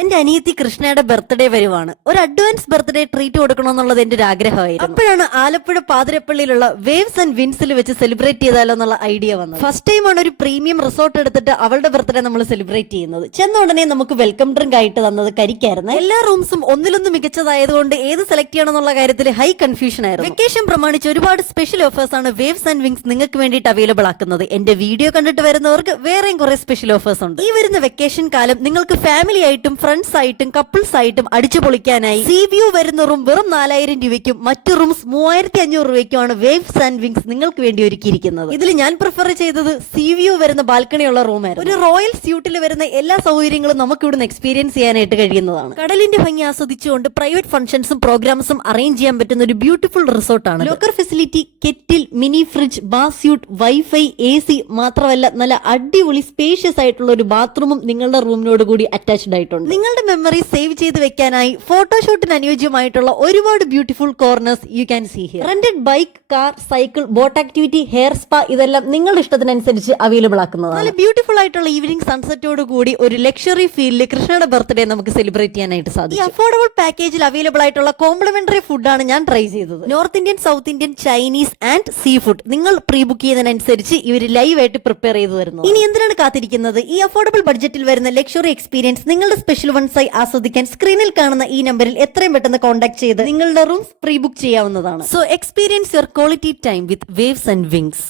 എന്റെ അനിയത്തി കൃഷ്ണയുടെ ബർത്ത്ഡേ വരുവാണ്. ഒരു അഡ്വാൻസ് ബർത്ത്ഡേ ട്രീറ്റ് കൊടുക്കണമെന്നുള്ളത് എന്റെ ഒരു ആഗ്രഹമായിരുന്നു. അപ്പോഴാണ് ആലപ്പുഴ പാതിരപ്പള്ളിയിലുള്ള വേവ്സ് ആൻഡ് വിൻസിൽ വെച്ച് സെലിബ്രേറ്റ് ചെയ്താലോ എന്നുള്ള ഐഡിയ വന്നത്. ഫസ്റ്റ് ടൈമാണ് ഒരു പ്രീമിയം റിസോർട്ട് എടുത്തിട്ട് അവളുടെ ബർത്ത്ഡേ നമ്മൾ സെലിബ്രേറ്റ് ചെയ്യുന്നത്. ചെന്ന ഉടനെ നമുക്ക് വെൽക്കം ഡ്രിങ്ക് ആയിട്ട് തന്നത് കരിക്കായിരുന്നു. എല്ലാ റൂംസും ഒന്നിലൊന്ന് മികച്ചതായതുകൊണ്ട് ഏത് സെലക്ട് ചെയ്യണമെന്നുള്ള കാര്യത്തിൽ ഹൈ കൺഫ്യൂഷൻ ആയിരുന്നു. വെക്കേഷൻ പ്രമാണിച്ച് ഒരുപാട് സ്പെഷ്യൽ ഓഫേഴ്സ് ആണ് വേവ്സ് ആൻഡ് വിങ്സ് നിങ്ങൾക്ക് വേണ്ടിയിട്ട് അവൈലബിൾ ആക്കുന്നത്. എന്റെ വീഡിയോ കണ്ടിട്ട് വരുന്നവർക്ക് വേറെയും കുറെ സ്പെഷ്യൽ ഓഫേഴ്സ് ഉണ്ട്. ഈ വരുന്ന വെക്കേഷൻ കാലം നിങ്ങൾക്ക് ഫാമിലി ആയിട്ടും ഫ്രണ്ട്സ് ആയിട്ടും കപ്പിൾസ് ആയിട്ടും അടിച്ചു പൊളിക്കാനായി സീ വ്യൂ വരുന്ന റൂം വെറും 4000 രൂപയ്ക്കും മറ്റു റൂംസ് 3500 രൂപയ്ക്കുമാണ് വേവ്സ് ആൻഡ് വിങ്സ് നിങ്ങൾക്ക് വേണ്ടി ഒരുക്കിയിരിക്കുന്നത്. ഇതിൽ ഞാൻ പ്രിഫർ ചെയ്തത് സീ വ്യൂ വരുന്ന ബാൽക്കണിയുള്ള റൂമായിരുന്നു. ഒരു റോയൽ സ്യൂട്ടിൽ വരുന്ന എല്ലാ സൗകര്യങ്ങളും നമുക്ക് ഇവിടുന്ന് എക്സ്പീരിയൻസ് ചെയ്യാനായിട്ട് കഴിയുന്നതാണ്. കടലിന്റെ ഭംഗി ആസ്വദിച്ചുകൊണ്ട് പ്രൈവറ്റ് ഫംഗ്ഷൻസും പ്രോഗ്രാംസും അറേഞ്ച് ചെയ്യാൻ പറ്റുന്ന ഒരു ബ്യൂട്ടിഫുൾ റിസോർട്ടാണ്. Locker facility, kettle, mini fridge, bath suite, wifi, AC മാത്രമല്ല നല്ല അടിപൊളി സ്പേഷ്യസ് ആയിട്ടുള്ള ഒരു ബാത്റൂമും നിങ്ങളുടെ റൂമിനോട് കൂടി അറ്റാച്ച്ഡ് ആയിട്ടുണ്ട്. നിങ്ങളുടെ മെമ്മറി സേവ് ചെയ്ത് വെക്കാനായി ഫോട്ടോഷൂട്ടിന് അനുയോജ്യമായിട്ടുള്ള ഒരുപാട് beautiful corners you can see here. Rented bike, car, cycle, boat activity, hair spa ഇതെല്ലാം നിങ്ങളുടെ ഇഷ്ടത്തിനനുസരിച്ച് അവൈലബിൾ ആക്കുന്നതാണ്. നല്ല ബ്യൂട്ടിഫുൾ ആയിട്ടുള്ള ഈവനിംഗ് സൺസെറ്റോട് കൂടി ഒരു ലക്ഷറി ഫീലിൽ കൃഷ്ണയുടെ ബർത്ത്ഡേ നമുക്ക് സെലിബ്രേറ്റ് ചെയ്യാനായിട്ട് സാധിക്കും. ഈ അഫോർഡബിൾ പാക്കേജിൽ അവൈലബിൾ ആയിട്ടുള്ള കോംപ്ലിമെന്ററി ഫുഡാണ് ഞാൻ ട്രൈ ചെയ്തത്. North Indian, south Indian, Chinese and sea food നിങ്ങൾ പ്രീ ബുക്ക് ചെയ്യുന്നതിനനുസരിച്ച് ഇവർ ലൈവ് ആയിട്ട് പ്രിപ്പയർ ചെയ്തു വരുന്നു. ഇനി എന്തിനാണ് കാത്തിരിക്കുന്നത്? ഈ അഫോർഡബിൾ ബഡ്ജറ്റിൽ വരുന്ന ലക്ഷറി എക്സ്പീരിയൻസ് നിങ്ങളുടെ സ്പെഷ്യൽ വൺസായി ആസ്വദിക്കാൻ സ്ക്രീനിൽ കാണുന്ന ഈ നമ്പറിൽ എത്രയും പെട്ടെന്ന് കോൺടാക്ട് ചെയ്ത് നിങ്ങളുടെ റൂംസ് പ്രീ ബുക്ക് ചെയ്യാവുന്നതാണ്. So experience your quality time with waves and wings.